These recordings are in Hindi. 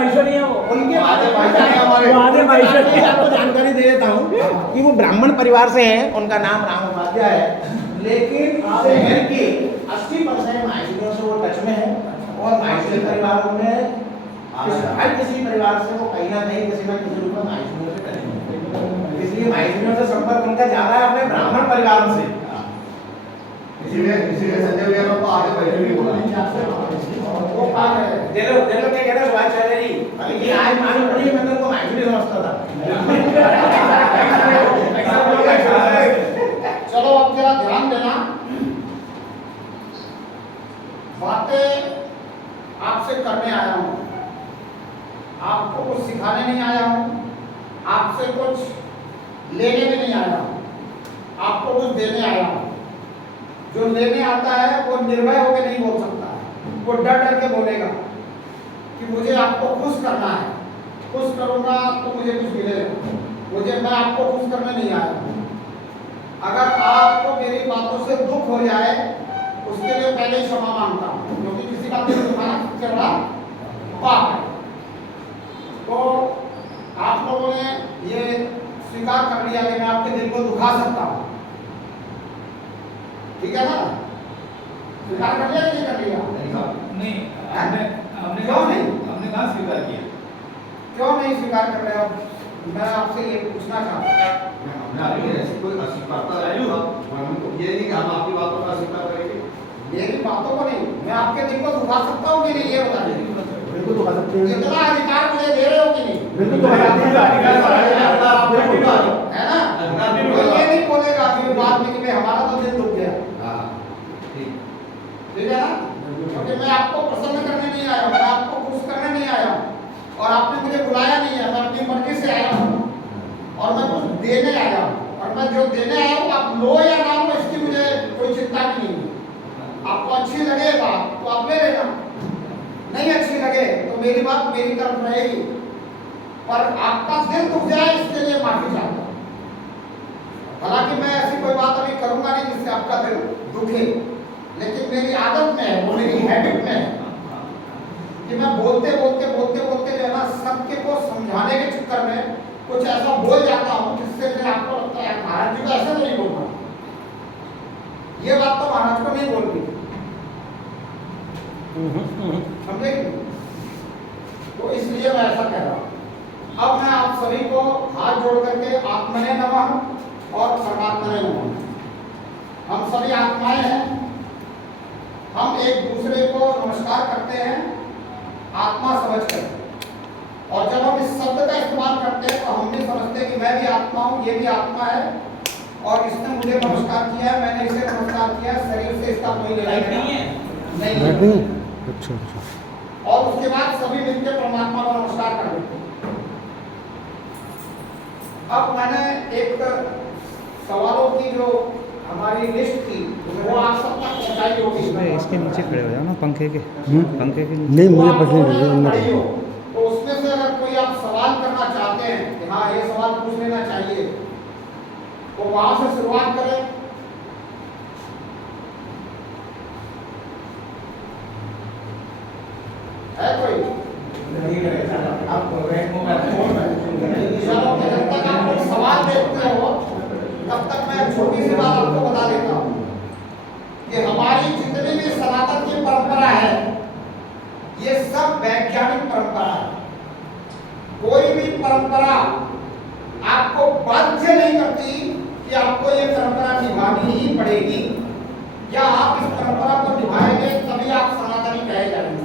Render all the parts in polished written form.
भाईश्वरी है वो, उनके आधे भाईश्वरी हमारे आधे भाईश्वरी। आपको जानकारी दे देता हूँ कि वो ब्राह्मण परिवार से हैं, उनका नाम राम उपाध्याय है, लेकिन शहर के 80% माइसोरियों से वो टच में है और माइसोरी परिवारों में हर किसी परिवार से वो कहीं ना कहीं किसी न किसी रूप में माइसोरियों से टच में है, इसलिए माइसोरियों से संपर्क उनका ज्यादा है अपने ब्राह्मण परिवारों से। इसीलिए संजय भैया को आगे बैठे भी बोला वो बात है, देखो क्या कह रहे हैं सुभाष चौधरी जी, ये आज मालूम पड़ी मैं तो माइसोरी समझता था। चलो अब जरा ध्यान देना, बातें आपसे करने आया हूं, आपको कुछ सिखाने नहीं आया हूं, आपसे कुछ लेने में नहीं आया हूं, आपको कुछ देने आया हूं। जो लेने आता है वो निर्भय होकर नहीं बोल सकता है, वो डर डर के बोलेगा कि मुझे आपको खुश करना है, खुश करूंगा तो मुझे कुछ मिलेगा, मैं आपको खुश करने नहीं आया हूं। अगर आपको मेरी बातों से दुख हो जाए उसके लिए पहले ही क्षमा मांगता हूं, क्योंकि किसी का दिल दुखाना सबसे बड़ा पाप है। तो आप लोगों ने ये स्वीकार कर लिया कि मैं आपके दिल को दुखा सकता हूं, ठीक है ना? स्वीकार कर लिया कि नहीं कर लिया? नहीं, हमने क्यों नहीं? हमने कहाँ स्वीकार किया? क्यों नहीं स्वीकार कर रहे हो? मैं आपसे ये पूछना चाहता हमने ऐसी कोई अस्वीकारता ये नहीं कि हम आपकी बातों का अस्वीकार करेंगे। मेरी बातों को नहीं, मैं आपके दिल को दुखा सकता हूँ कि नहीं, ये बताइए। बिल्कुल दुखा सकते हैं, इतना अधिकार मुझे दे रहे हो कि नहीं? बिल्कुल दुखा सकते हैं, है ना? तो ये नहीं बोलेगा कि बाद में कि हमारा तो दिल दुख गया, ठीक है ना? क्योंकि मैं आपको प्रसन्न करने नहीं आया हूँ, मैं आपको खुश करने नहीं आया हूँ, और आपने मुझे बुलाया नहीं है, मैं अपनी मर्जी से आया हूँ और मैं कुछ देने आया हूँ, और मैं जो देने आया हूँ आप लो या ना लो इसकी मुझे कोई चिंता भी नहीं है। आपको अच्छी लगे बात तो आप ले लेना, नहीं अच्छी लगे तो मेरी बात मेरी तरफ रहेगी, पर आपका दिल दुख जाए इसके लिए माफी चाहता हूँ। हालांकि मैं ऐसी कोई बात अभी करूंगा नहीं जिससे आपका दिल दुखे, लेकिन मेरी आदत में है, वो मेरी हैबिट में है कि मैं बोलते जो है ना सबके को समझाने के चक्कर में कुछ ऐसा बोल जाता हूँ जिससे फिर आपको लगता है महाराज जी को ऐसे नहीं बोलना, ये बात तो महाराज को नहीं बोलनी, समझे? तो इसलिए मैं ऐसा कह रहा हूँ। अब मैं आप सभी को हाथ जोड़ करके आत्मने नमः और परमात्मने नमः, हम सभी आत्माएं हैं, हम एक दूसरे को नमस्कार करते हैं आत्मा समझकर, और जब हम इस शब्द का इस्तेमाल करते हैं तो हम भी समझते हैं कि मैं भी आत्मा हूँ, ये भी आत्मा है, और इसने मुझे नमस्कार किया है, मैंने इसे नमस्कार किया, शरीर से इसका कोई लेना नहीं है। अच्छा। और उसके बाद सभी मिलकर परमात्मा को नमस्कार कर देते हैं। अब मैंने एक सवालों की जो हमारी लिस्ट थी वो आप सब तक पहुंचाई होगी, इसके नीचे खड़े हो जाओ ना, पंखे के नहीं मुझे पसंद है, तो उसमें से अगर कोई आप सवाल करना चाहते हैं कि हाँ ये सवाल पूछ लेना चाहिए, तो वहां से शुरुआत करें। है कोई? चलो, जब तक आप कोई सवाल देखते हो तब तक मैं छोटी सी बात आपको बता देता हूँ कि हमारी जितनी भी सनातन की परंपरा है ये सब वैज्ञानिक परंपरा है। कोई भी परंपरा आपको बाध्य नहीं करती कि आपको ये परंपरा निभानी ही पड़ेगी, या आप इस परंपरा को निभाएंगे तभी आप सनातनी कहे जाएंगे।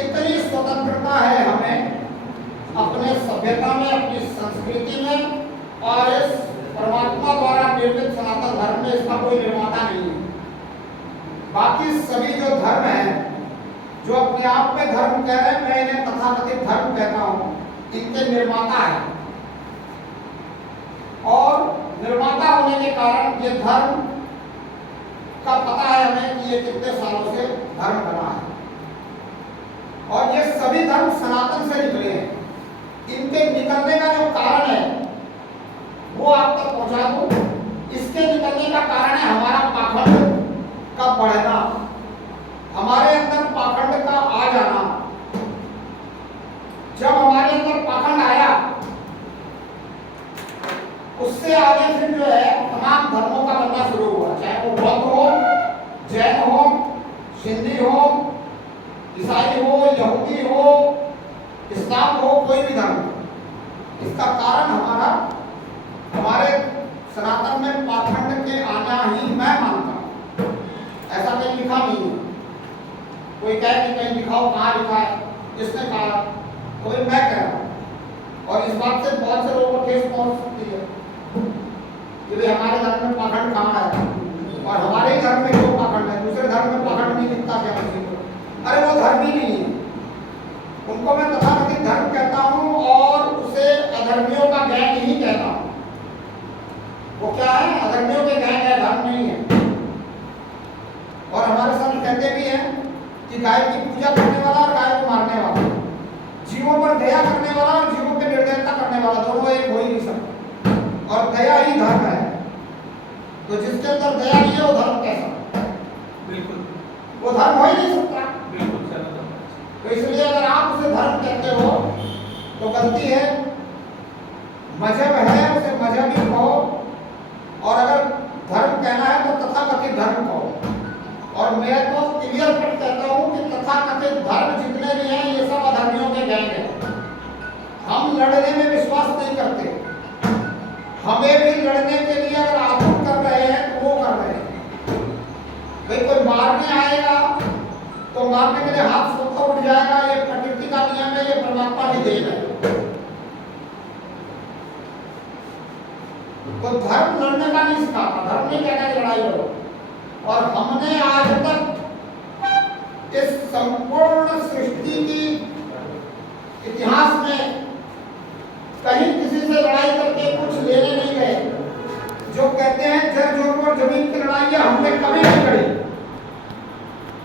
इतनी स्वतंत्रता है हमें अपने सभ्यता में, अपनी संस्कृति में, और इस परमात्मा द्वारा निर्मित सनातन धर्म में इसका कोई निर्माता नहीं है। बाकी सभी जो धर्म है, जो अपने आप में धर्म कह रहे हैं, मैं इन्हें तथाकथित धर्म कहता हूँ, इनके निर्माता है, और निर्माता होने के कारण ये धर्म का पता है हमें कि ये कितने सालों से धर्म बना है, और ये सभी धर्म सनातन से निकले हैं। इनके निकलने का जो कारण है वो आप तक पहुंचा दूं। इसके निकलने का कारण है हमारा पाखंड का बढ़ना, हमारे अंदर पाखंड का आ जाना, इससे आगे फिर जो है तमाम धर्मों का बनना शुरू हुआ, चाहे वो बौद्ध हो, जैन हो, सिंधी हो, ईसाई हो, यहूदी हो, इस्लाम हो, कोई भी धर्म हो। इसका कारण हमारे सनातन में पाखंड के आना ही मैं मानता हूँ। ऐसा कहीं लिखा नहीं है, कोई कहे कि कहीं दिखाओ कहाँ लिखा है, किसने कहा, तो मैं कह रहा हूँ। और इस बात से बहुत से लोगों को ठेस पहुंच सकती है कि भाई हमारे धर्म में पाखंड कहाँ है, और हमारे ही धर्म में क्यों पाखंड है, दूसरे धर्म में पाखंड नहीं दिखता क्या किसी को? अरे वो धर्म ही नहीं है, उनको मैं तथाकथित धर्म कहता हूँ और उसे अधर्मियों का गैंग ही कहता हूँ। वो क्या है? अधर्मियों के गैंग है, धर्म नहीं है। और हमारे संत कहते भी हैं कि गाय की पूजा करने वाला और गाय को मारने वाला, जीवों पर दया करने वाला और जीवों पे निर्दयता करने वाला, दोनों एक हो ही नहीं सकते। और दया ही धर्म है। तो जिसके अंदर दया नहीं है वो धर्म कैसा? बिल्कुल, वो धर्म हो ही नहीं सकता। बिल्कुल सहमत हूं। तो इसलिए अगर आप उसे धर्म कहते हो तो गलती है। मजहब है उसे मजहबी कहो, और अगर धर्म कहना है तो तथाकथित धर्म कहो। और मैं तो क्लियर कट कहता हूँ कि तथाकथित धर्म जितने भी हैं ये सब अधर्मियों के गैंग हैं। हम लड़ने में विश्वास नहीं करते, हमें भी लड़ने के लिए अगर आतुर कर रहे हैं तो वो कर रहे हैं। भाई कोई मारने आएगा तो मारने के लिए हाथ सोता उठ जाएगा, ये प्रकृति का नियम है, ये परमात्मा की देन है। तो धर्म लड़ने का नहीं सिखाता, धर्म नहीं कहता कि लड़ाई लड़ो। और हमने आज तक इस संपूर्ण सृष्टि की इतिहास में कहीं किसी से लड़ाई करके कुछ लेने नहीं गए। जो कहते हैं जल जोर और जमीन की लड़ाई है, हमने कभी नहीं लड़ी।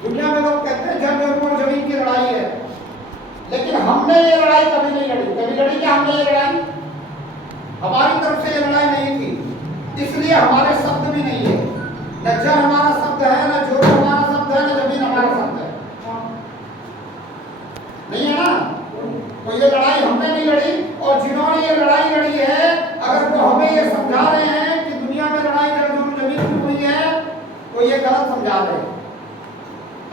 दुनिया में लोग कहते हैं जल जोर और जमीन की लड़ाई है, लेकिन हमने ये लड़ाई कभी नहीं लड़ी। कभी लड़ी क्या हमने ये लड़ाई? हमारी तरफ से ये लड़ाई नहीं थी, इसलिए हमारे शब्द भी नहीं है। न जल हमारा शब्द है, न जोर हमारा शब्द है, न जमीन हमारा शब्द है, नहीं है ना। तो ये लड़ाई हमने नहीं लड़ी, और जिन्होंने ये लड़ाई लड़ी है अगर वो हमें ये समझा रहे हैं कि दुनिया में लड़ाई जल जोर जमीन की हुई है तो ये गलत समझा रहे हैं।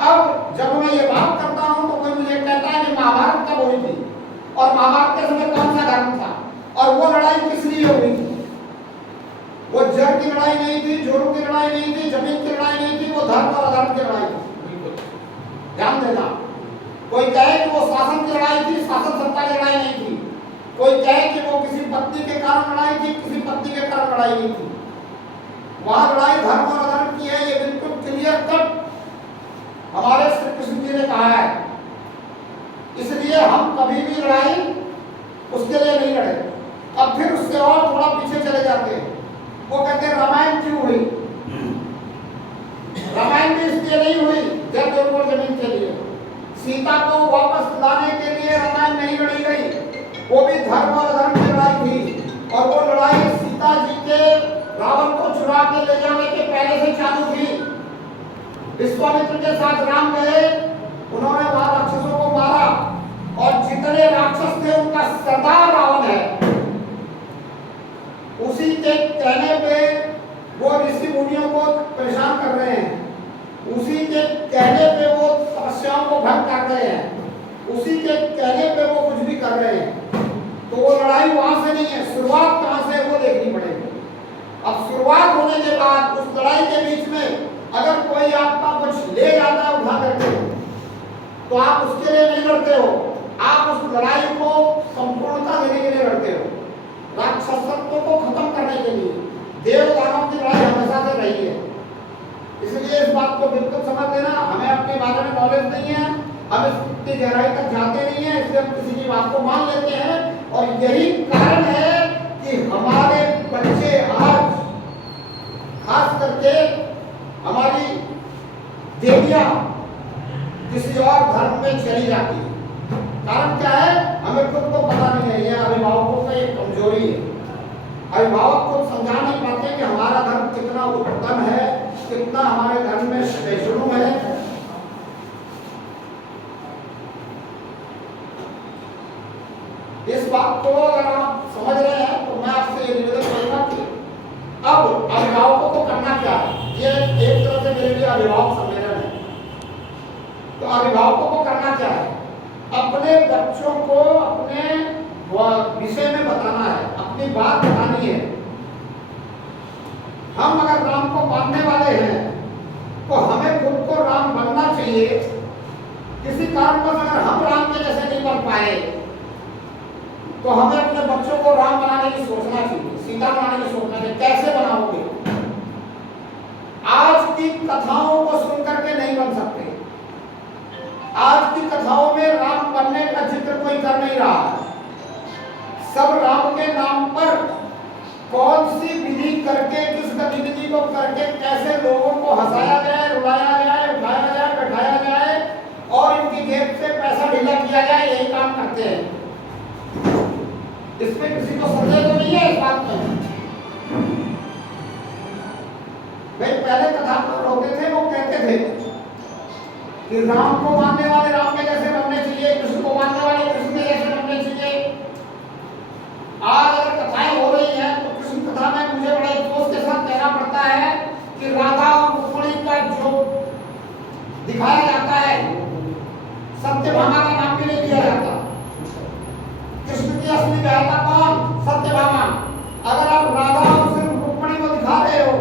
अब जब मैं ये बात करता हूं तो कोई मुझे कहता है कि महाभारत कब हुई थी, और महाभारत के समय कौन सा धर्म था, और वो लड़ाई किस लिए हुई थी? वो जड़ की लड़ाई नहीं थी, जोरों की लड़ाई नहीं थी, जमीन की लड़ाई नहीं थी, वो धर्म और अधर्म की लड़ाई थी। ध्यान देना। कोई कहे कि वो शासन की लड़ाई थी, शासन सत्ता की लड़ाई नहीं थी। कोई कहे कि वो किसी पत्नी के कारण लड़ाई थी, किसी पत्नी के कारण लड़ाई नहीं थी। वहां लड़ाई धर्म और अधर्म की है, ये बिल्कुल क्लियर कट हमारे श्री कृष्ण जी ने कहा है। इसलिए हम कभी भी लड़ाई उसके लिए नहीं लड़े। अब फिर उससे और थोड़ा पीछे चले जाते हैं, वो कहते हैं रामायण क्यों हुई? रामायण भी इसलिए नहीं हुई जल और जमीन के लिए। सीता को वापस लाने के लिए रामायण नहीं लड़ी गई, वो भी धर्म और अधर्म की लड़ाई थी। और वो लड़ाई सीता जी के रावण को चुरा के ले जाने के पहले से चालू थी। विश्वामित्र के साथ राम गए, उन्होंने वहां राक्षसों को मारा, और जितने राक्षस थे उनका सरदार रावण है। उसी के कहने पे वो ऋषि मुनियों को परेशान कर रहे हैं, उसी के कहने पे वो तपस्याओं को भंग कर रहे हैं, उसी के कहने पे वो कुछ भी कर रहे हैं। तो वो लड़ाई वहां से नहीं है, शुरुआत कहां से वो देखनी पड़ेगी। अब शुरुआत होने के बाद उस लड़ाई के बीच में अगर कोई आपका कुछ ले जाता है उठा करके, तो आप उसके लिए नहीं लड़ते हो, आप उस लड़ाई को संपूर्णता देने के लिए लड़ते हो, राक्षसत्व को खत्म करने के लिए। देव दानव की लड़ाई हमेशा से रही है। इसलिए इस बात को बिल्कुल समझ लेना। हमें अपने बारे में नॉलेज नहीं है, हम इसकी गहराई तक जाते नहीं है, इसलिए हम किसी की बात को मान लेते हैं। और यही कारण है कि हमारे बच्चे आज खास करके हमारी देवियां किसी और धर्म में चली जाती है। कारण क्या है? हमें खुद को पता नहीं है, यह अभिभावकों का एक कमजोरी है। अभिभावक को समझा नहीं पाते कि हमारा धर्म कितना उत्तम है, कितना हमारे धर्म में वैष्णव है। इस बात को अगर आप समझ रहे हैं तो मैं आपसे ये निवेदन करूंगा कि लिए किसी कारणवश अगर हम राम के जैसे नहीं बन पाए तो हमें अपने बच्चों को राम बनाने की सोचना चाहिए, सीता बनाने की सोचना चाहिए। कैसे बनाओगे? आज की कथाओं को सुन करके नहीं बन सकते। आज की कथाओं में राम बनने का जिक्र कोई कर नहीं रहा है। सब राम के नाम पर कौन सी विधि करके, किस गतिविधि को करके कैसे लोगों को हंसाया जाए, रुलाया जाए, उठाया जाए, बैठाया जाए और इनकी जेब से पैसा ढीला किया जाए, यही काम करते हैं। इसमें किसी को संदेह तो नहीं है इस बात में। भाई पहले कथाकार होते थे, वो कहते थे कि राम को मानने वाले राम के जैसे बनने चाहिए, कृष्ण को मानने वाले कृष्ण के जैसे बनने चाहिए। आज अगर कथाएं हो रही हैं तो कृष्ण कथा में मुझे बड़े अफसोस के साथ कहना पड़ता है कि राधा और रुक्मिणी का जो दिखाया जाता है, सत्यभामा का नाम भी नहीं लिया जाता। कृष्ण की असली बेहता कौन? सत्यभामा। अगर आप राधा और सिर्फ रुक्मिणी को दिखा रहे हो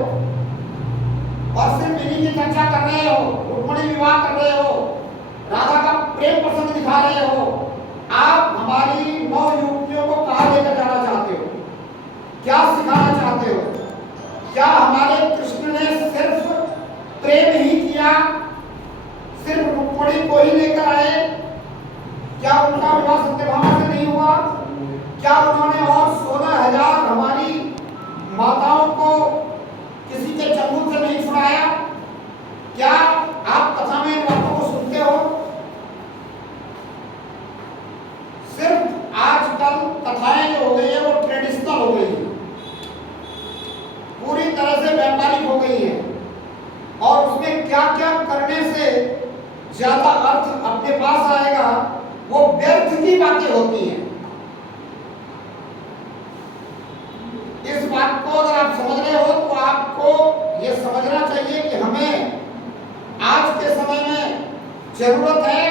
और सिर्फ इन्हीं की चर्चा कर रहे हो, रुक्मिणी विवाह कर रहे हो, राधा का प्रेम प्रसंग दिखा रहे हो, आप हमारी नौ युवतियों को कहाँ लेकर जाना चाहते हो? क्या सिखाना चाहते हो? क्या हमारे कृष्ण ने सिर्फ प्रेम ही किया, सिर्फ रुक्मिणी को ही लेकर आए? क्या उनका विवाह सत्यभामा से नहीं हुआ? क्या उन्होंने और 16,000 हमारी माताओं को किसी के चंगुल से नहीं छुड़ाया? क्या आप कथा में इन बातों को सुनते हो? सिर्फ आजकल कथाएं जो हो गई है वो ट्रेडिशनल हो गई है, पूरी तरह से व्यापारिक हो गई है और उसमें क्या क्या करने से ज्यादा अर्थ अपने पास आएगा वो व्यर्थ की बातें होती हैं। इस बात को अगर आप समझ रहे हो तो आपको ये समझना चाहिए कि हमें आज के समय में जरूरत है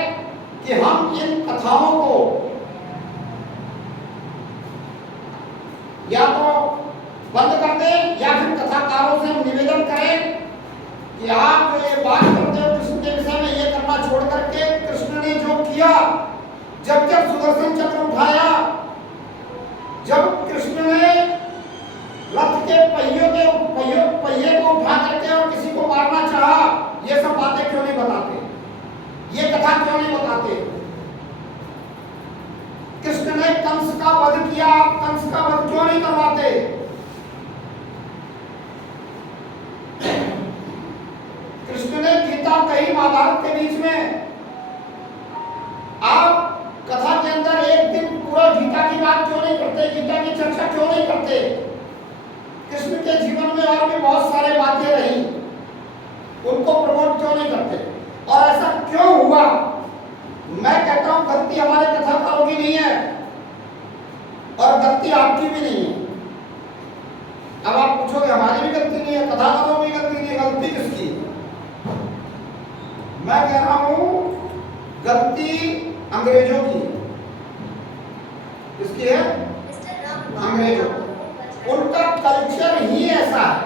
कि हम इन कथाओं को या तो बंद कर दें या फिर कथाकारों से हम निवेदन करें कि आप जो ये बात करते हो कृष्ण के विषय में, ये करना छोड़ करके कृष्ण ने जो किया, जब जब सुदर्शन चक्र उठाया, जब कृष्ण ने रथ के पहिए को उठा करके और किसी को मारना चाहा, ये सब बातें क्यों नहीं बताते? ये कथा क्यों नहीं बताते? कृष्ण ने कंस का वध किया, कंस का वध क्यों नहीं करवाते? कृष्ण ने गीता कही महाभारत के बीच में, आप कथा के अंदर एक दिन पूरा गीता की बात क्यों नहीं करते? गीता की चर्चा क्यों नहीं करते? कृष्ण के जीवन में और भी बहुत सारे बातें रही, उनको प्रमोट क्यों नहीं करते? और ऐसा क्यों हुआ? मैं कहता हूं गलती हमारे कथाकारों की नहीं है और गलती आपकी भी नहीं है। अब आप पूछोगे हमारी भी गलती नहीं है, कथाकारों की गलती नहीं है, गलती किसकी? मैं कह रहा हूं गलती अंग्रेजों की। किसकी है? अंग्रेजों। उनका कल्चर ही ऐसा है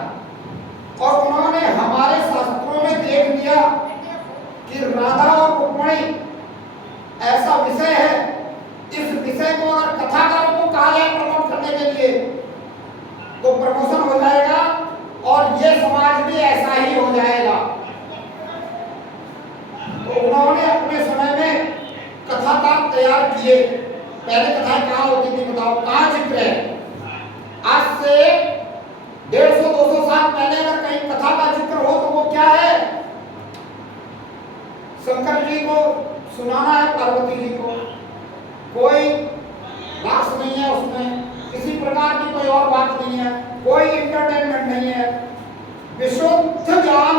और उन्होंने हमारे शास्त्रों में देख लिया कि राधा और रुक्मिणी ऐसा विषय है, इस विषय को अगर कथाकारों को कहा जाए प्रमोट करने के लिए तो प्रमोशन हो जाएगा और ये समाज भी ऐसा ही हो जाएगा। तो उन्होंने अपने समय में कथाकार तैयार किए। पहले कथाएं कहाँ होती थी बताओ, कहाँ जिक्र है? आज से 150-200 साल पहले अगर कहीं कथा का जिक्र हो तो वो क्या है? शंकर जी को सुनाना है, पार्वती जी को, कोई रास नहीं है उसमें, किसी प्रकार की कोई और बात नहीं है, कोई इंटरटेनमेंट नहीं है, विशुद्ध ज्ञान,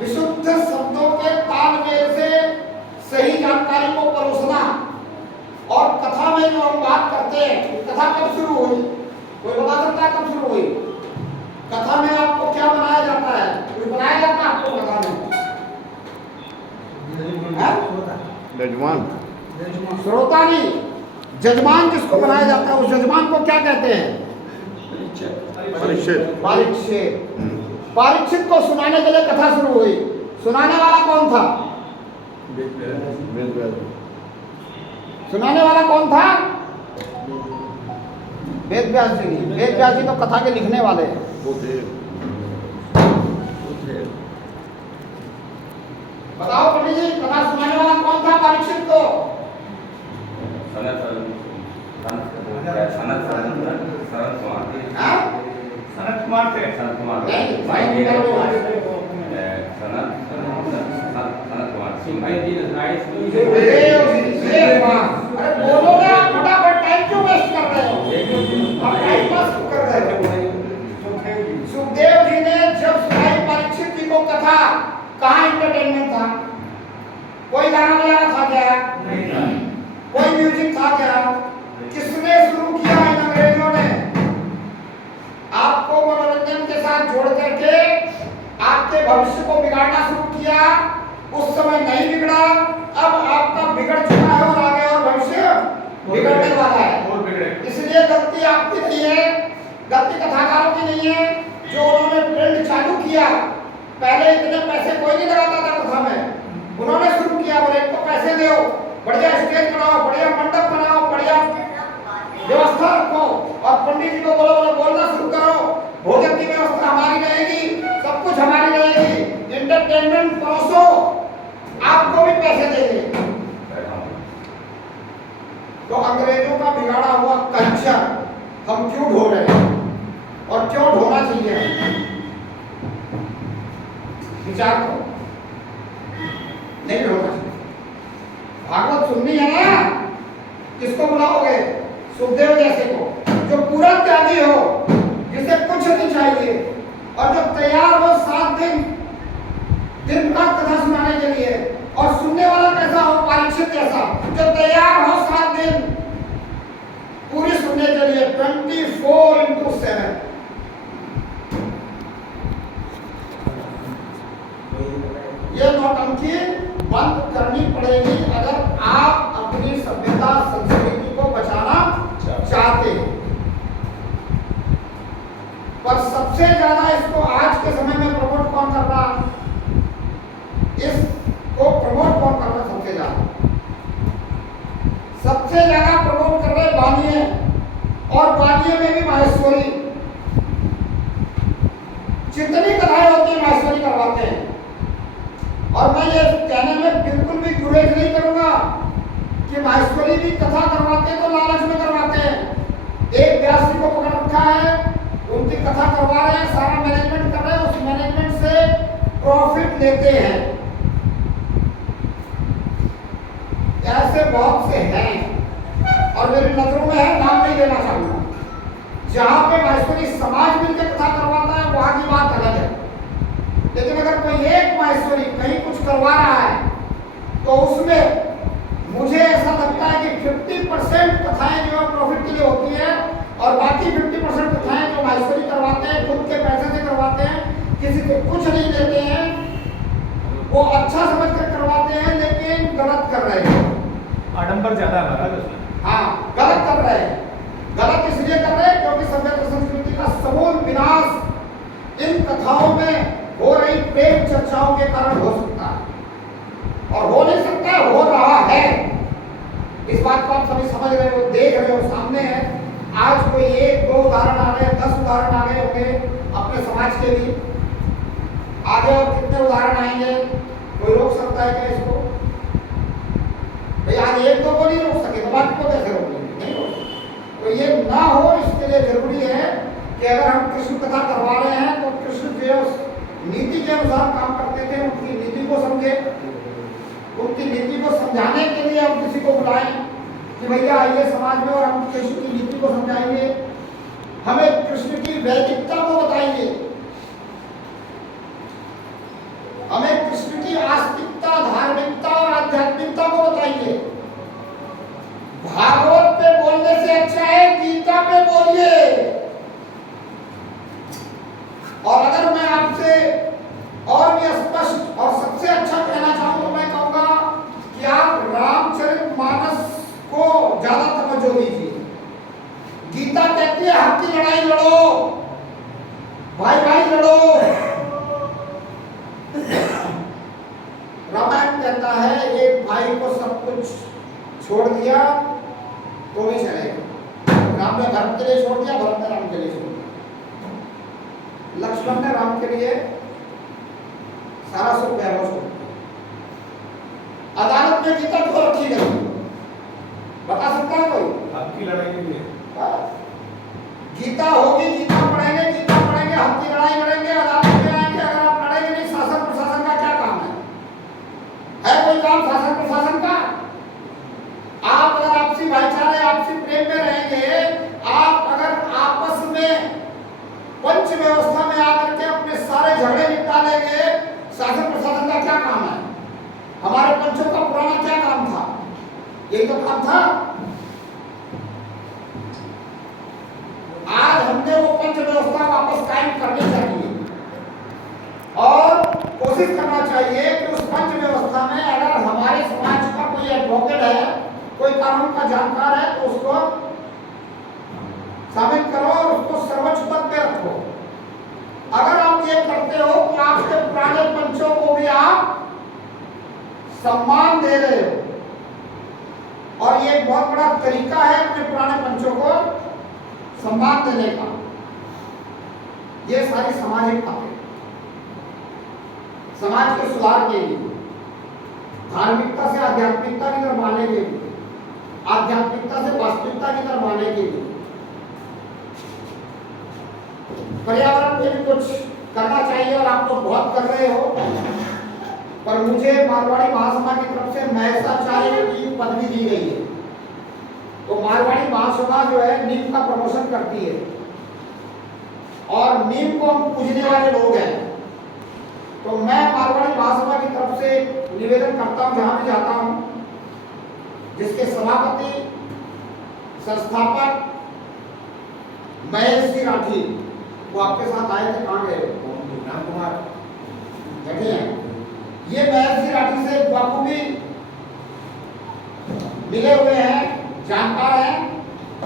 विशुद्ध शब्दों के तालमेल से सही जानकारी को परोसना। और कथा में जो हम बात करते हैं, कथा कब शुरू हुई? कोई बता सकता है कब शुरू हुई? कथा में आपको क्या बनाया जाता है? कोई बनाया जाता है आपको कथा में? जजमान। श्रोता नहीं, जजमान किसको बनाया जाता है? उस जजमान को क्या कहते हैं? परीक्षित। परीक्षित। परीक्षित को सुनाने के लिए कथा शुरू हुई। सुनाने वाला कौन था? सुनाने वाला कौन था? वेद व्यास जी। वेद व्यास जी तो कथा के लिखने वाले हैं। बताओ पंडित जी, कथा सुनाने वाला कौन था परीक्षित को? हाँ? सनत कुमार थे। नहीं, भाई जी का वो- भाई जी राइस अरे बोलो ना, फटाफट टाइम क्यों वेस्ट कर रहे हो? आप टाइम पास क्यों कर रहे हो? सुखदेव जी ने जब सुनाई परीक्षित जी को कथा, कहाँ एंटरटेनमेंट था? कोई गाना बजाना था क्या? कोई म्यूजिक था क्या? किसने शुरू किया इन अंग्रेजों ने? आपको मनोरंजन के साथ जोड़ करके आपके भविष्य को बिगाड़ना शुरू किया। उस समय नहीं बिगड़ा, अब आपका बिगड़ चुका है और आगे और भविष्य बिगड़ने वाला है। और बिगड़े। इसलिए गलती आपकी नहीं है, गलती कथाकारों की नहीं है जो उन्होंने ट्रेंड चालू किया। पहले इतने पैसे कोई नहीं लगाता था कथा में, उन्होंने शुरू किया, बोले इनको पैसे दो, बढ़िया स्टेज बनाओ, बढ़िया मंडप बनाओ, बढ़िया व्यवस्था रखो और पंडित जी को बोलो बोलना शुरू करो, भोजन की व्यवस्था हमारी रहेगी, सब कुछ हमारी रहेगी, एंटरटेनमेंट परोसो, आपको भी पैसे देंगे। तो अंग्रेजों का बिगाड़ा हुआ कल्चर हम क्यों ढो रहे हैं और क्यों ढोना चाहिए? विचार करो, नहीं ढोना चाहिए। भागवत सुननी है ना, किसको बुलाओगे? सुखदेव जैसे को, जो पूरा त्यागी हो, जिसे कुछ नहीं चाहिए और जो तैयार हो 7 दिन रात कथा सुनाने के लिए। और सुनने वाला कैसा हो? परीक्षित जैसा, जो तैयार हो 7 दिन पूरी सुनने के लिए 24/7। ये नौटंकी बंद करनी पड़ेगी अगर आप अपनी सभ्यता संस्कृति को बचाना चाहते हैं। पर सबसे ज्यादा इसको आज के समय में प्रमोट कौन कर रहा? इसको प्रमोट कौन कर रहा? सबसे ज्यादा प्रमोट कर रहे बानिये, और बानिये में भी माहेश्वरी। जितनी कथाएं होती है माहेश्वरी करवाते हैं। और मैं ये कहने में बिल्कुल भी गुरेज नहीं करूंगा कि माहेश्वरी भी कथा करवाते हैं तो लालच में करवाते हैं। एक व्यास जी को पकड़ रखा है, उनकी कथा करवा रहे हैं, सारा मैनेजमेंट कर रहे हैं, उस मैनेजमेंट से प्रॉफिट लेते हैं। ऐसे बहुत से हैं और मेरी नजरों में है, नाम नहीं लेना चाहूंगा। जहां पे माहेश्वरी समाज मिलकर कथा करवाता है वहां की बात अलग है, लेकिन अगर कोई एक माहेश्वरी कहीं कुछ करवा रहा है तो उसमें मुझे ऐसा लगता है कि 50% कथाएं जो है प्रॉफिट के लिए होती है और बाकी 50% कथाएं जो माहेश्वरी करवाते हैं खुद के पैसे से करवाते हैं, किसी को कुछ नहीं देते हैं, वो अच्छा समझ कर करवाते हैं लेकिन गलत कर रहे हैं। आडंबर ज्यादा है महाराज उसमें। हाँ, गलत कर रहे हैं। गलत इसलिए कर रहे हैं क्योंकि सभ्यता संस्कृति का समूल विनाश इन कथाओं में हो रही प्रेम चर्चाओं के कारण हो सकता है और हो नहीं सकता, हो रहा है। इस बात को आप सभी समझ रहे हो, देख रहे हो, सामने है। आज कोई 1-2 उदाहरण आ गए, 10 उदाहरण आ गए होंगे अपने समाज के भी। आगे और कितने उदाहरण आएंगे? कोई रोक सकता है क्या इसको? भाई आज 1-2 को नहीं रोक सके तो बाकी को कैसे रोक लेंगे? नहीं रोक सकते। तो ये ना हो, इसके लिए जरूरी है कि अगर हम कृष्ण कथा करवा रहे हैं तो कृष्ण जो नीति के अनुसार काम करते थे उनकी नीति को समझे, उनकी नीति को समझाने के लिए हम किसी को बुलाएं कि भैया आइए समाज में और हम कृष्ण की नीति को समझाएंगे, हमें कृष्ण की वैदिकता को बताइए, हमें कृष्ण की आस्तिकता, धार्मिकता और आध्यात्मिकता को बताइए। भागवत पे बोलने से अच्छा है गीता पे बोलिए। और अगर मैं आपसे और भी स्पष्ट और सबसे अच्छा कहना चाहूं तो मैं कहूंगा कि आप रामचरितमानस को ज्यादा तवज्जो दीजिए। गीता कहती है हक की लड़ाई लड़ो, दिया तो भी चलेगा। राम ने भरत के लिए छोड़ दिया, भरत ने राम के लिए छोड़ दिया, लक्ष्मण ने राम के लिए सारा सुख वैभव छोड़ दिया। अदालत में गीता क्यों रखी गई, बता सकता है कोई? हक की लड़ाई के लिए। गीता होगी, गीता पढ़ेंगे, हक की लड़ाई लड़ेंगे, अदालत में आएंगे। अगर आप लड़ेंगे नहीं, शासन प्रशासन का क्या काम है कोई काम शासन प्रशासन का? आप अगर आपसी भाईचारे, आपसी प्रेम में रहेंगे, आप अगर आपस में पंच व्यवस्था में आकर के अपने सारे झगड़े निपटा लेंगे, शासन प्रशासन का क्या काम है? हमारे पंचों का पुराना क्या काम था? यही तो काम था। आज हमने वो पंच व्यवस्था वापस कायम करनी चाहिए और कोशिश करना चाहिए कि उस पंच व्यवस्था में अगर हमारे समाज का कोई एडवोकेट है, कोई कानून का जानकार है, तो उसको शामिल करो और उसको सर्वोच्च पद पे रखो। अगर आप ये करते हो तो आपके पुराने पंचों को भी आप सम्मान दे रहे हो और ये एक बहुत बड़ा तरीका है अपने पुराने पंचों को सम्मान देने का। ये सारी सामाजिक बातें समाज के सुधार के लिए, धार्मिकता से आध्यात्मिकता की तरफ आने के लिए, आध्यात्मिकता से वास्तविकता की तरफ आने के लिए, पर्यावरण के लिए कुछ करना चाहिए और आप लोग बहुत कर रहे हो। पर मुझे मारवाड़ी महासभा की तरफ से महसाचार्य की पदवी दी गई है, तो मारवाड़ी महासभा जो है नीम का प्रमोशन करती है और नीम को हम पूजने वाले लोग हैं। तो मैं मारवाड़ी महासभा की तरफ से निवेदन करता हूं, जहां भी जाता हूं, जिसके सभापति संस्थापक महेश जी राठी, वो आपके साथ आए थे, कहाँ गए? राम कुमार बैठे हैं। ये महेश जी राठी से बापू भी मिले हुए हैं, जानकार हैं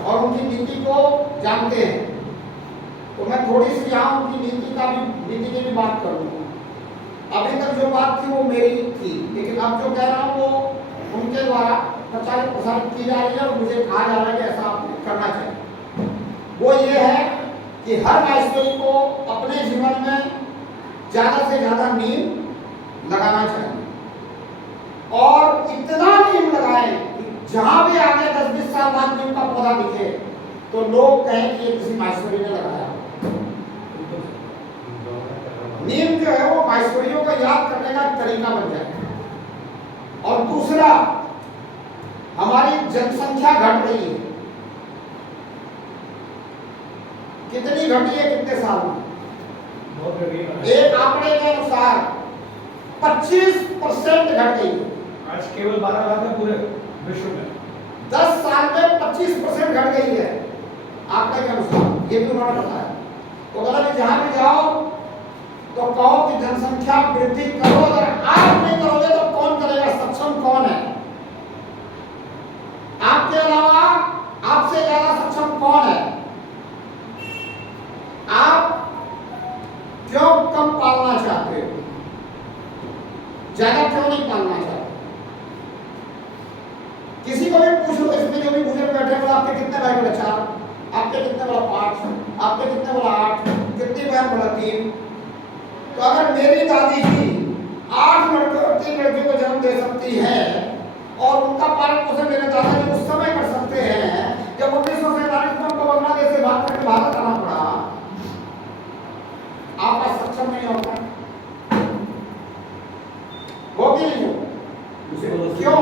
और उनकी नीति को जानते हैं। तो मैं थोड़ी सी यहाँ उनकी नीति की भी बात करूँगा। अभी तक जो बात थी वो मेरी थी, लेकिन अब जो कह रहा हूँ वो उनके द्वारा प्रचारित प्रसारित की जा रही है और मुझे कहा जा रहा है कि ऐसा आपको करना चाहिए। वो ये है कि हर माइस्टरी को अपने जीवन में ज़्यादा से ज़्यादा नीम लगाना चाहिए और इतना नीम लगाएं कि जहाँ भी आगे 10-20 साल बाद नीम का पौधा दिखे तो लोग कहें कि ये किसी माइस्टरी ने लगाया। नीम जो है वो माइस्टरियों को याद करने का तरीका बन जाए। और दूसरा, हमारी जनसंख्या घट रही है। कितनी घटी है, कितने साल में? एक आंकड़े के अनुसार 25% घट गई। आज केवल 12 लाख है पूरे विश्व में। 10 साल में 25% घट गई है आंकड़े के अनुसार, ये भी उन्होंने बताया। तो अगर जहां भी जाओ तो कहो कि जनसंख्या वृद्धि करो, अगर आप नहीं करोगे तो कौन करेगा? सक्षम कौन है? आपके अलावा आपसे ज्यादा सक्षम कौन है? आप क्यों कम पालना चाहते हो? ज्यादा क्यों नहीं पालना चाहते? किसी को भी पूछ लो, इसमें जो भी बुजुर्ग बैठे हैं, आपके कितने भाई बोला 4, आपके कितने बोला 5, आपके कितने बोला 8, कितनी बहन बोला 3। तो अगर मेरी दादी जी 8 लड़के और 3 लड़कियों को जन्म दे सकती है और उनका पालन पोषण मेरे दादाजी उस समय कर सकते हैं जब 1947 में उनको बांग्लादेश से भाग करके भारत आना पड़ा, आप आज सक्षम नहीं होगा, हो कि नहीं हो? क्यों?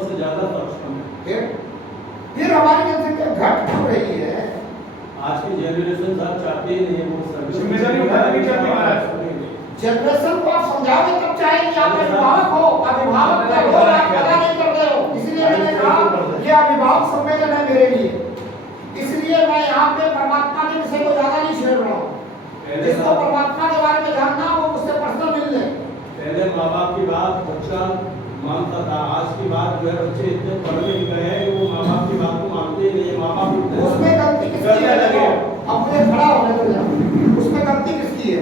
से ज्यादा सक्षम है। फिर हमारी जनसंख्या घट क्यों रही है? आज की जनरेशन साहब चाहती ही नहीं है वो सर्विस, जिम्मेदारी उठाना नहीं चाहती महाराज। जनरेशन को आप समझाओगे तब चाहे कि आप अभिभावक हो, अभिभावक का रोल आप अदा नहीं कर रहे हो। इसलिए मैंने कहा ये अभिभावक सम्मेलन है मेरे लिए, इसलिए मैं यहाँ पे परमात्मा के विषय को ज्यादा नहीं छेड़ रहा हूँ। जिसको परमात्मा के बारे में जानना हो वो मुझसे पर्सनल मिल ले। पहले माँ बाप की बात बच्चा मानता था, आज की बात जो है बच्चे इतने पढ़ने लिख गए हैं कि वो माँ बाप की बात को मानते ही नहीं है। माँ बाप उसमें गलती किसकी है? अपने खड़ा होने दो, उसमें गलती किसकी है?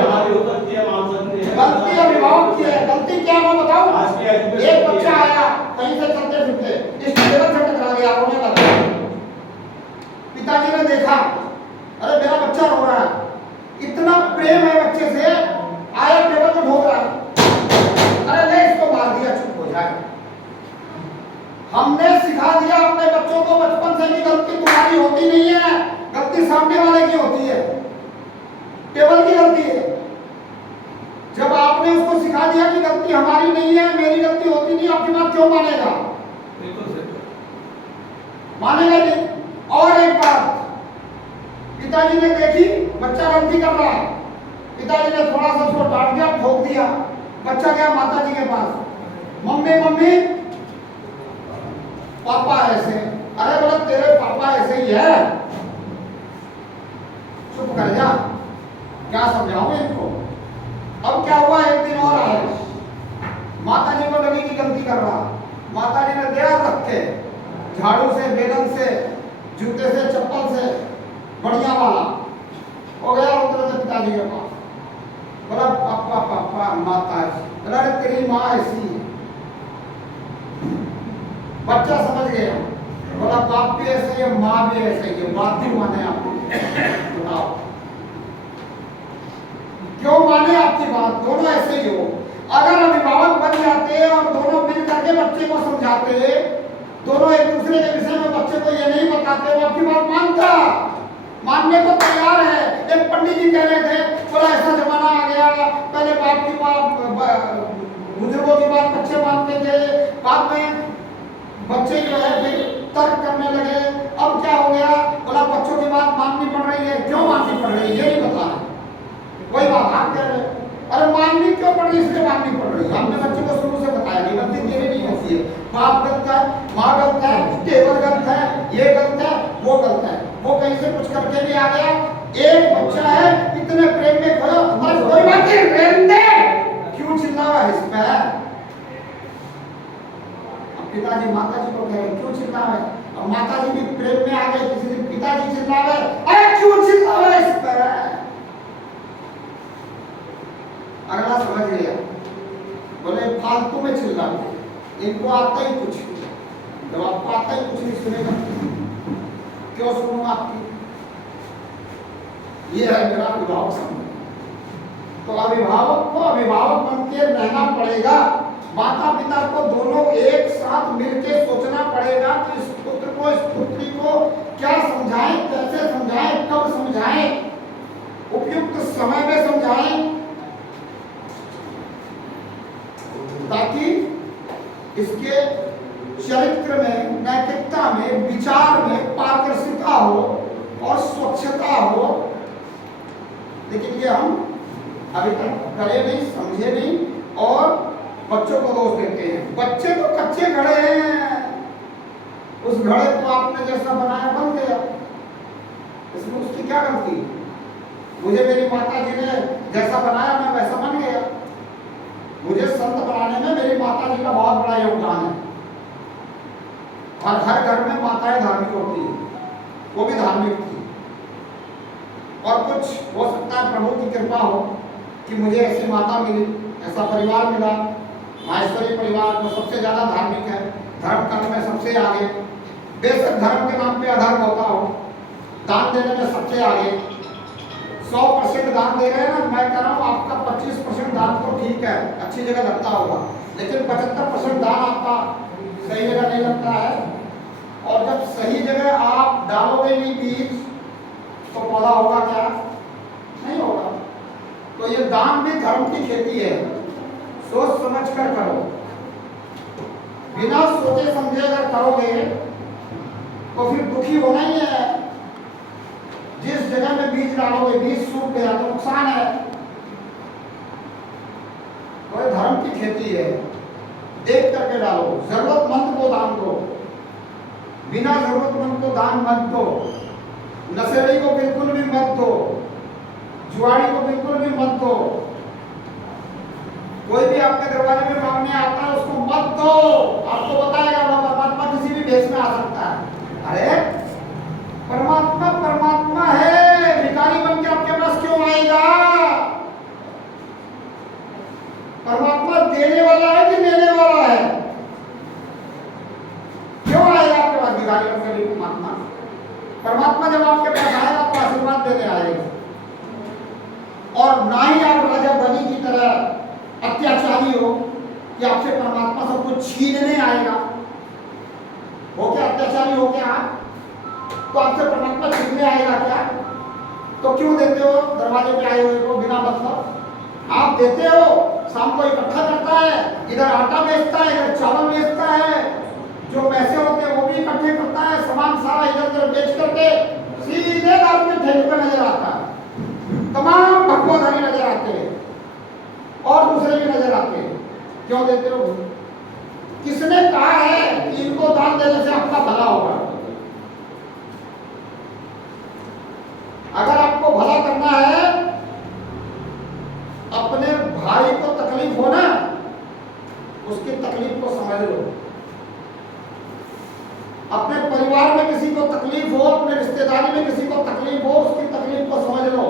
हमारी हो सकती है, मान सकते हैं। गलती अभिभावक की है। गलती क्या मैं बताऊं? एक बच्चा आया कहीं से चलते फिरते इस टेबल से टकरा गया, रोने लगा। पिताजी ने देखा, अरे मेरा बच्चा रो रहा है, इतना प्रेम है बच्चे से, आया टेबल को ठोक रहा है, अरे ले इसको मार दिया, चुप हो जाए। हमने सिखा दिया अपने बच्चों को बचपन से कि गलती तुम्हारी होती नहीं है, गलती सामने वाले की होती है, टेबल की गलती है। जब आपने उसको सिखा दिया कि गलती हमारी नहीं है, मेरी गलती होती नहीं, आपकी बात क्यों मानेगा? मानेगा नहीं। और एक बात, पिताजी ने देखी बच्चा गलती कर रहा है, पिताजी ने थोड़ा सा उसको डांट दिया, ठोक दिया, बच्चा गया माता जी के पास, मम्मी मम्मी पापा ऐसे। अरे बोला तेरे पापा ऐसे ही है, चुप कर जा, क्या समझाऊं इनको। अब क्या हुआ, एक दिन और आए, माता जी को लगी कि गलती कर रहा, माता जी ने दिया रख के झाड़ू से, बेलन से, जूते से, चप्पल से, बढ़िया वाला हो गया, उतर पिताजी के पास, बोला पापा पापा माता जी, अरे तेरी माँ ऐसी है। बच्चा समझ गया, बोला बाप भी ऐसे ही, माँ भी ऐसे ही है, बात भी माने आप, बताओ क्यों माने आपकी बात, दोनों ऐसे ही हो। अगर अभिभावक बन जाते और दोनों मिल करके बच्चे को समझाते, दोनों एक दूसरे के विषय में बच्चे को ये नहीं बताते, वो आपकी बात मानता, मानने को तैयार है। एक पंडित जी कह रहे थे, बोला ऐसा जमाना आ गया, पहले बाप की बात, बुजुर्गों की बात बच्चे मानते थे, बाद में बच्चे जो है फिर तर्क करने लगे, अब क्या हो गया, बोला बच्चों की बात माननी पड़ रही है, क्यों माननी पड़ रही है ये नहीं बता रहे, वही बात आप कह रहे, अरे माननी क्यों पड़ रही है, इसलिए माननी पड़ रही है। हमने बच्चे को शुरू से बताया कि गलती तेरी नहीं होती है, बाप गलत है, माँ गलत है, टेबल गलत है, ये गलत है, वो गलत है, वो कहीं से कुछ करके भी आ गया, एक बच्चा है, इतने प्रेम में खोया, बस कोई बात नहीं, रहने दे, क्यों चिल्ला रहा है इस पे। पिताजी माता जी को कह रहे क्यों चिल्ला रहे, और माता जी भी प्रेम में आ गए, किसी दिन पिताजी चिल्ला रहे, अरे क्यों चिल्ला रहे इस पर। अगला समझ गया, बोले फालतू में चिल्ला रहे, इनको आता ही कुछ, जब आपको आता ही कुछ नहीं सुनेगा, क्यों सुनूं आपकी। ये है मेरा अभिभावक समझ। तो अभिभावक को अभिभावक बन के रहना पड़ेगा, माता पिता को दोनों एक साथ मिलकर सोचना पड़ेगा कि इस पुत्र को, इस पुत्री को क्या समझाएं, कैसे समझाएं, कब समझाएं, उपयुक्त समय में समझाएं, ताकि इसके चरित्र में, नैतिकता में, विचार में पारदर्शिता हो और स्वच्छता हो। लेकिन ये हम अभी तक करे नहीं, समझे नहीं और बच्चों को दोष देते हैं। बच्चे तो कच्चे घड़े हैं, उस घड़े को आपने जैसा बनाया बन गया, इसमें उसकी क्या गलती। मुझे मेरी माता जी ने जैसा बनाया मैं वैसा बन गया। मुझे संत बनाने में मेरी माता जी का बहुत बड़ा योगदान है। और हर घर में माताएं धार्मिक होती है, वो भी धार्मिक थी। और कुछ हो सकता है प्रभु की कृपा हो कि मुझे ऐसी माता मिली, ऐसा परिवार मिला। माहेश्वरी परिवार जो सबसे ज्यादा धार्मिक है, धर्म कर्म में सबसे आगे, बेशक धर्म के नाम पे अधर्म होता हो, दान देने में सबसे आगे। 100% दान दे रहे हैं ना, मैं कह रहा हूँ आपका 25% दान तो ठीक है, अच्छी जगह लगता होगा, लेकिन 75% दान आपका सही जगह नहीं लगता है। और जब सही जगह आप डालोगे नहीं बीज, तो पौधा होगा क्या? नहीं होगा। तो ये दान भी धर्म की खेती है, सोच समझ कर करो। बिना सोचे समझे अगर करोगे तो फिर दुखी होना ही है। जिस जगह में बीज डालोगे बीज सूख गया तो नुकसान है। तो ये धर्म की खेती है, देख करके डालो। जरूरतमंद को दान दो, बिना जरूरतमंद को दान मत दो। नशेड़ी को बिल्कुल भी मत दो, जुआड़ी को बिल्कुल भी मत दो। कोई भी आपके दरवाजे में मांगने आता है उसको मत दो। आपको बताएगा वो परमात्मा किसी भी भेष में आ सकता है। अरे परमात्मा परमात्मा है, भिखारी बन के आपके पास क्यों आएगा? परमात्मा देने वाला है कि लेने वाला है? और ना ही आप राजा बलि की तरह अत्याचारी हो कि आपसे परमात्मा सब कुछ छीनने आएगा। हो क्या अत्याचारी हो क्या आप? तो आपसे परमात्मा छीनने आएगा क्या? तो क्यों देते हो दरवाजे पे आए हुए को बिना मतलब? आप देते हो, शाम को इकट्ठा करता है, इधर आटा बेचता है, इधर चावल बेचता है, जो पैसे होते हैं वो भी इकट्ठे करता है, सामान सारा इधर उधर बेच करके सीधे दारू के ठेले पे नजर आता है। तमाम भगवाधारी नजर आते हैं और दूसरे भी नजर आते हैं। क्यों देते हो? किसने कहा है कि इनको दान देने से आपका भला होगा? अगर आपको भला करना है, अपने भाई को तकलीफ हो ना, उसकी तकलीफ को समझ लो। अपने परिवार में किसी को तकलीफ हो, अपने रिश्तेदारी में किसी को तकलीफ हो, उसकी तकलीफ को समझ लो।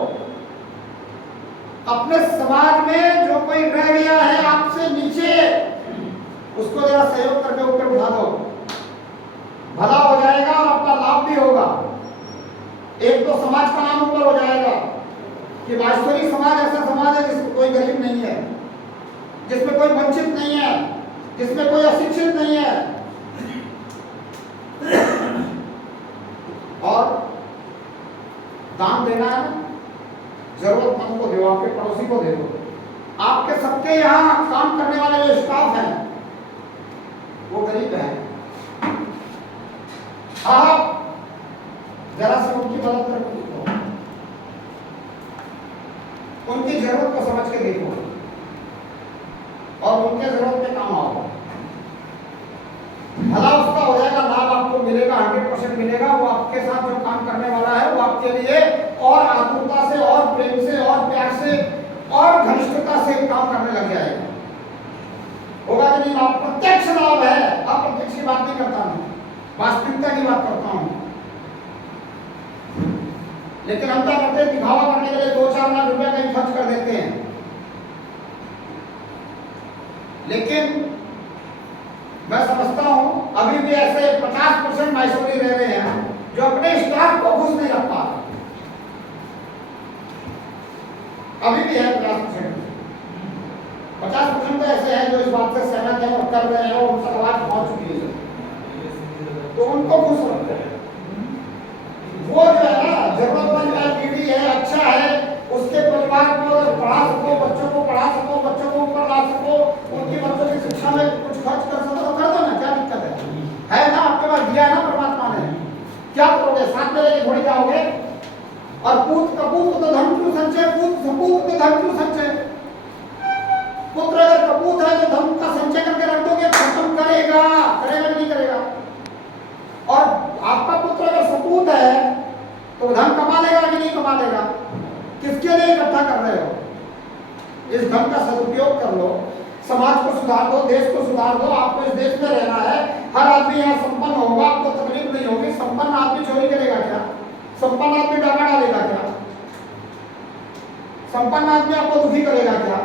अपने समाज में जो कोई रह गया है आपसे नीचे, उसको जरा सहयोग करके ऊपर उठा दो, भला हो जाएगा और आपका लाभ भी होगा। एक तो समाज का नाम ऊपर हो जाएगा कि वास्तविक समाज ऐसा समाज है जिसमें कोई गरीब नहीं है, जिसमें कोई वंचित नहीं है, जिसमें कोई अशिक्षित नहीं है। और दान देना है, जरूरतमंद को दो, आपके पड़ोसी को दे दो। आपके सबके यहाँ काम करने वाले जो स्टाफ हैं वो गरीब हैं, आप जरा से उनकी मदद करके देखो, उनकी जरूरत को समझ के देखो और उनके जरूरत पे काम आओ। भला उसका हो जाएगा, लाभ आपको मिलेगा, 100% मिलेगा। वो आपके साथ जो काम करने वाला है वो आपके लिए और आतुरता से और प्रेम से और प्यार से और घनिष्ठता से काम करने लग जाएगा। होगा कि नहीं? आप प्रत्यक्ष लाभ है, अप्रत्यक्ष की बात नहीं करता हूं, वास्तविकता की बात करता हूं। लेकिन हम क्या करते हैं? दिखावा करने के लिए 2-4 लाख रुपया कहीं खर्च कर देते हैं। लेकिन मैं समझता हूं अभी भी ऐसे 50% माइसोरी रह रहे हैं जो अपने स्टाफ को खुश नहीं रख पा रहे। अभी भी है 50%। 50% तो ऐसे हैं जो इस बात से सहमत हैं और कर रहे हैं और उन तक आवाज पहुंच चुकी है, तो उनको खुश रखते हैं। वो जो है ना, जरूरतमंद है, बीवी है, अच्छा है, उसके परिवार को पढ़ा सको, बच्चों को पढ़ा सको, बच्चों को ऊपर ला सको, उनकी बच्चों की शिक्षा में कुछ खर्च कर सको तो कर दो ना, क्या दिक्कत है ना? आपके पास दिया है ना परमात्मा ने, क्या करोगे? साथ में लेके थोड़ी जाओगे? और पूत कपूत तो धर्म क्यों संचय, पूत सपूत तो धर्म क्यों संचय? पुत्र अगर कपूत है तो धर्म का संचय करके रख दोगे, खत्म करेगा, करेगा नहीं करेगा? और आपका पुत्र अगर सपूत है तो धन कमा लेगा कि नहीं कमा लेगा? किसके लिए इकट्ठा कर रहे हो? इस धन का सदुपयोग कर लो, समाज को सुधार दो, देश को सुधार दो। आपको इस देश में रहना है, हर आदमी यहाँ संपन्न होगा, आपको तकलीफ नहीं होगी। संपन्न आदमी चोरी करेगा क्या? संपन्न आदमी डाका डालेगा क्या? संपन्न आदमी आपको दुखी करेगा क्या?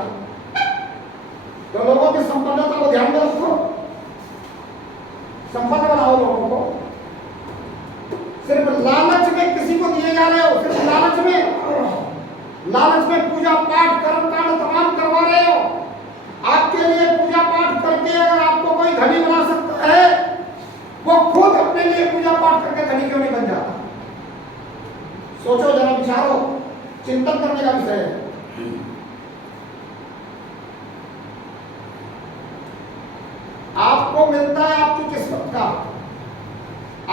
तो लोगों की संपन्नता को ध्यान में रखो, संपन्न बनाओ लोगों को। सिर्फ लालच में किसी को दिए जा रहे हो, सिर्फ लालच में पूजा पाठ कर्म कांड तमाम करवा रहे हो। आपके लिए पूजा पाठ करके अगर आपको कोई धनी बना सकता है, वो खुद अपने लिए पूजा पाठ करके धनी क्यों नहीं बन जाता? सोचो जरा, विचारो, चिंतन करने का विषय है। आपको मिलता है आपकी किस्मत का,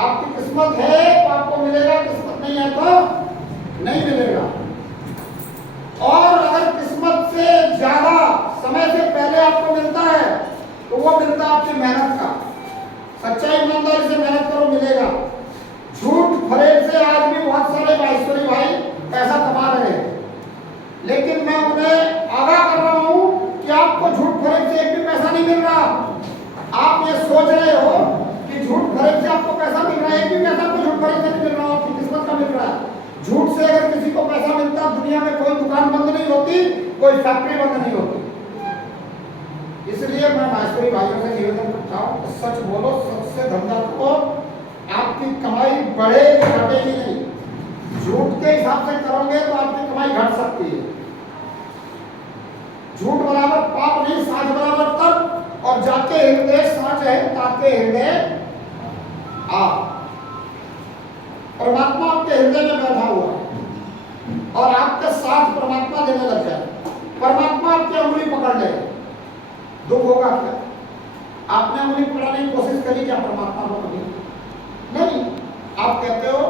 आपकी किस्मत है तो आपको मिलेगा, किस्मत नहीं है तो नहीं मिलेगा। और अगर किस्मत से ज्यादा समय से पहले आपको मिलता है तो वो मिलता है आपकी मेहनत का। सच्चाई ईमानदारी से मेहनत करो, मिलेगा। झूठ फरेब से आज भी बहुत सारे माइसोरी भाई पैसा कमा रहे हैं, लेकिन मैं उन्हें आगाह कर रहा हूं कि आपको झूठ फरेब से एक भी पैसा नहीं मिल रहा। आप ये सोच रहे हो कि झूठ फरेब से आपको पैसा मिल रहा है, एक भी पैसा आपको झूठ फरेब से नहीं मिल रहा, आपकी किस्मत का मिल रहा है। झूठ से अगर किसी को पैसा मिलता, दुनिया में कोई दुकान बंद नहीं होती, कोई फैक्ट्री बंद नहीं होती। इसलिए मैं माइसोरी भाइयों से निवेदन करता हूँ, सच बोलो, सच से धंधा करो, आपकी कमाई बढ़ेगी घटेगी नहीं। झूठ के हिसाब से करोगे तो आपकी कमाई घट सकती है। झूठ बराबर पाप नहीं, साच बराबर तप, और जाके हृदय साच है ताके हृदय आप। परमात्मा आपके हृदय में बैठा हुआ है और आपका साथ परमात्मा देने लग जाए, परमात्मा आपकी उंगली पकड़ ले, दुख होगा क्या? आपने उंगली पकड़ने की कोशिश करी क्या परमात्मा को कभी? नहीं। आप कहते हो